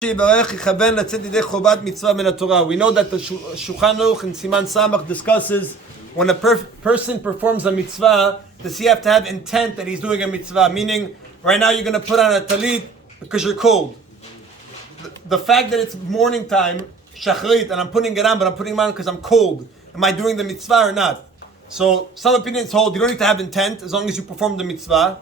We know that the Shulchan Aruch in Siman Samach discusses when a person performs a mitzvah, does he have to have intent that he's doing a mitzvah? Meaning, right now you're going to put on a talit because you're cold. The fact that it's morning time, shachrit, and I'm putting it on, but I'm putting it on because I'm cold. Am I doing the mitzvah or not? So some opinions hold you don't need to have intent as long as you perform the mitzvah.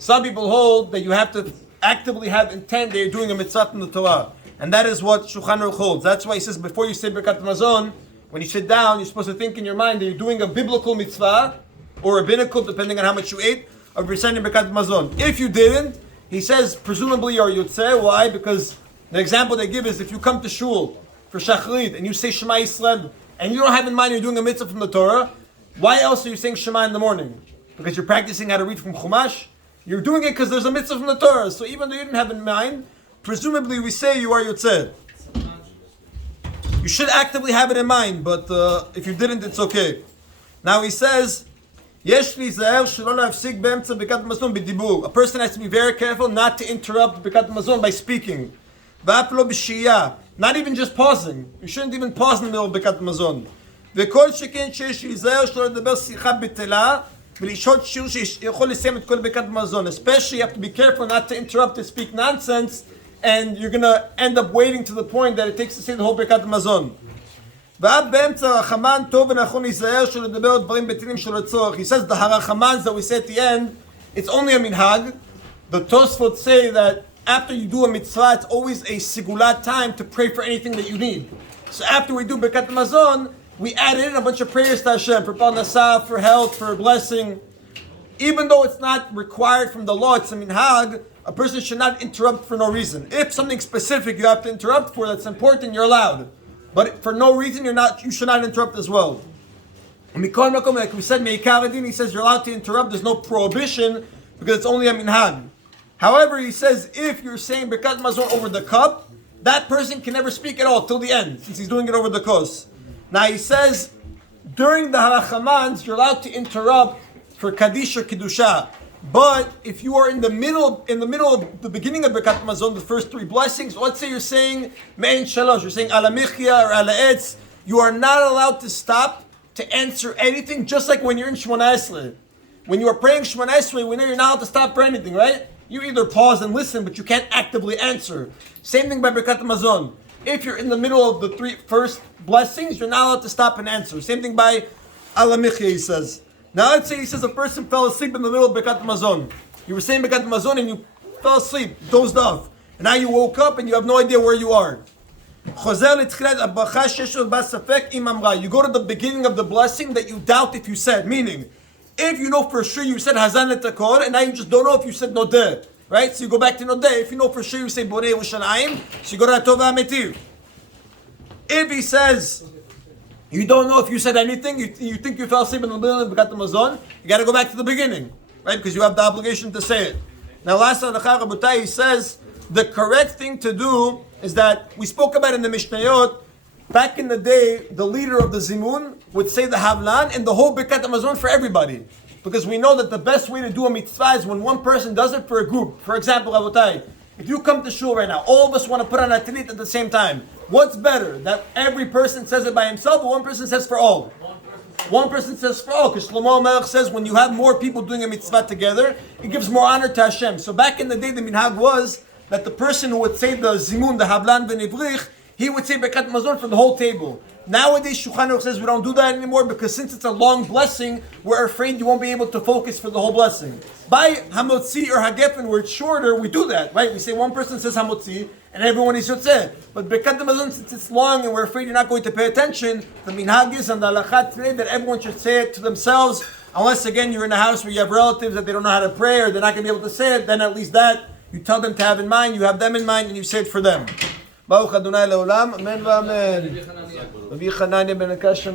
Some people hold that you have to actively have intent that you're doing a mitzvah from the Torah. And that is what Shulchan Aruch holds. That's why he says before you say Birkat Mazon, when you sit down, you're supposed to think in your mind that you're doing a biblical mitzvah or rabbinical, depending on how much you ate, of reciting Birkat Mazon. If you didn't, he says presumably you're Yotzeh. Why? Because the example they give is if you come to shul for Shachrit and you say Shema Yisrael and you don't have in mind you're doing a mitzvah from the Torah, why else are you saying Shema in the morning? Because you're practicing how to read from Chumash? You're doing it because there's a mitzvah from the Torah. So even though you didn't have in mind, presumably we say you are Yotzeh. You should actively have it in mind, but if you didn't, it's okay. Now he says, a person has to be very careful not to interrupt Birkat Mazon by speaking. Not even just pausing. You shouldn't even pause in the middle of Birkat Mazon. Especially you have to be careful not to interrupt and speak nonsense, and you're going to end up waiting to the point that it takes to say the whole Birkat Mazon. He says the harachamans that we say at the end, it's only a minhag. The Tosfot say that after you do a mitzvah, it's always a sigulat time to pray for anything that you need. So after we do Birkat Mazon, we added in a bunch of prayers to Hashem for parnasah, for health, for blessing. Even though it's not required from the law, it's a minhag, a person should not interrupt for no reason. If something specific you have to interrupt for that's important, you're allowed. But for no reason, you should not interrupt as well. Like we said, Meikaradin, he says you're allowed to interrupt, there's no prohibition because it's only a minhag. However, he says if you're saying Birkat Mazon over the cup, that person can never speak at all till the end, since he's doing it over the kos. Now he says, during the harachamans, you're allowed to interrupt for kaddish or kiddusha. But if you are in the middle of the beginning of Birkat Mazon, the first three blessings, let's say you're saying Mein Shalosh, you're saying Ala Michya or Ala Etz, you are not allowed to stop to answer anything, just like when you're in Shemona Esrei. When you are praying Shemona Esrei, we know you're not allowed to stop for anything, right? You either pause and listen, but you can't actively answer. Same thing by Birkat Mazon. If you're in the middle of the three first blessings, you're not allowed to stop and answer. Same thing by Ala Michya, he says. Now let's say he says a person fell asleep in the middle of Birkat Mazon. You were saying Birkat Mazon and you fell asleep, dozed off. And now you woke up and you have no idea where you are. You go to the beginning of the blessing that you doubt if you said. Meaning, if you know for sure you said Hazan Etakor, and now you just don't know if you said Nodeh. Right? So you go back to Nodeh. If you know for sure you say Borei Yerushalayim, so you go to Atova Ametiv. If he says, you don't know if you said anything, you think you fell asleep in the middle of Birkat Mazon, you got to go back to the beginning. Right? Because you have the obligation to say it. Now last on the Rabotai, he says, the correct thing to do is that, we spoke about in the Mishnayot, back in the day, the leader of the Zimun would say the Havlan and the whole Birkat Mazon for everybody. Because we know that the best way to do a mitzvah is when one person does it for a group. For example, Rabotai, if you come to shul right now, all of us want to put on a talit at the same time. What's better? That every person says it by himself or one person says for all? One person says for all. Because Shlomo Melech says when you have more people doing a mitzvah together, it gives more honor to Hashem. So back in the day, the minhag was that the person who would say the zimun, the hablan v'nivrich, he would say Birkat Mazon for the whole table. Nowadays, Shulchan Aruch says we don't do that anymore because since it's a long blessing, we're afraid you won't be able to focus for the whole blessing. By Hamotzi or Hagefen, where it's shorter, we do that, right? We say one person says Hamotzi and everyone is Yotzeh. But Birkat Mazon, since it's long and we're afraid you're not going to pay attention, the minhag is and the halakha today that everyone should say it to themselves, unless again you're in a house where you have relatives that they don't know how to pray or they're not going to be able to say it, then at least that you tell them to have in mind, you have them in mind and you say it for them. Baruch Adonai Leolam, Amen v'Amen. Rabbi Chananya ben Akashya